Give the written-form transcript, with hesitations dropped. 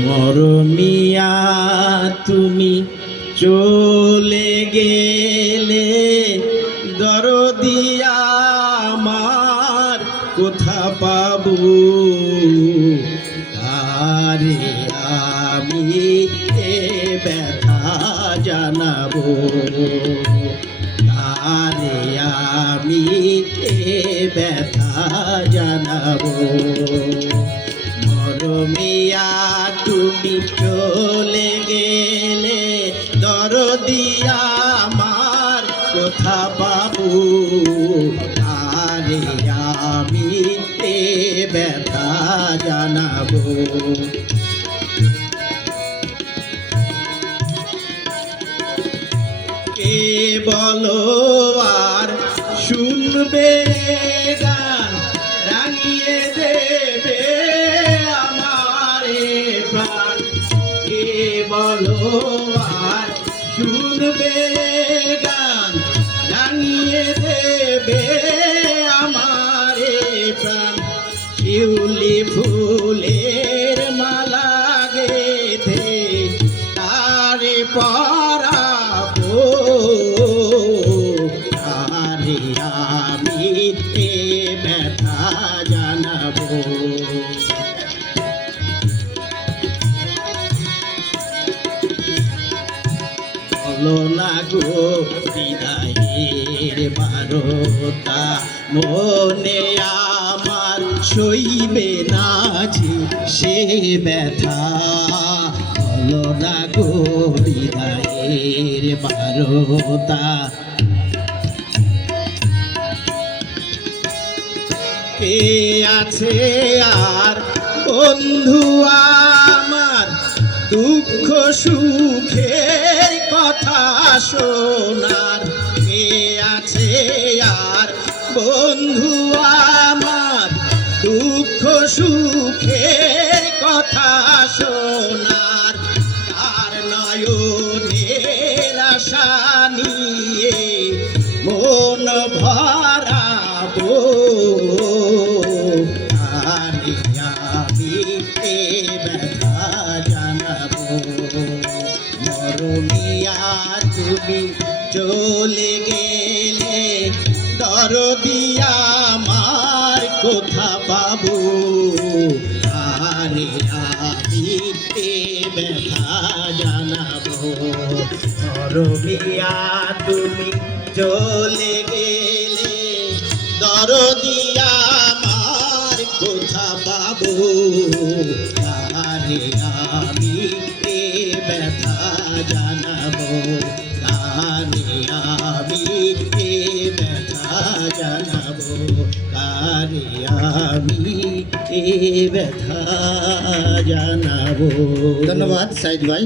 মরমিয়া তুমি চলে গেলে দরদিয়া আমার কোথা পাবো তারে আমি এ ব্যথা জানাবো তারে আমি এ ব্যথা জানাবো মরমিয়া তুমি চলে গেলে দরদিয়া আমার কোথা পাবো আরে আমি এ ব্যথা জানাবো কে বলো আর শুনবে গান রাঙিয়ে দেবে আমারে প্রাণ কে বলো আর শুনবে গান রাঙিয়ে দেবে আমারে প্রাণ শিউলি ফুলের মালা গেথে তারে পরাবো তারে আমি এ ব্যথা জানাবো বলো না গো বিদায়ের বারতা মনে আমার সইবে না সে ব্যথা বলো না গো বিদায়ের বারতা কে আছে আর বন্ধু আমার দুঃখ সুখের কথা শোনার কে আছে আর বন্ধু আমার দুঃখ সুখের কথা শোনার তার নয়নের আশা নিয়ে মন ভরাবো আরে আমি এ ব্যথা জানাবো মরমিয়া তুমি চলে গেলে দরদিয়া আমার কোথা পাবো আরে আমি এ ব্যথা জানাবো মরমিয়া তুমি চলে গেলে দরদিয়া আমার কোথা পাবো আরে আমি এ ব্যথা জানাবো আরে আমি এ ব্যথা জানাবো আরে আমি এ ব্যথা জানাবো। ধন্যবাদ সাইদ ভাই।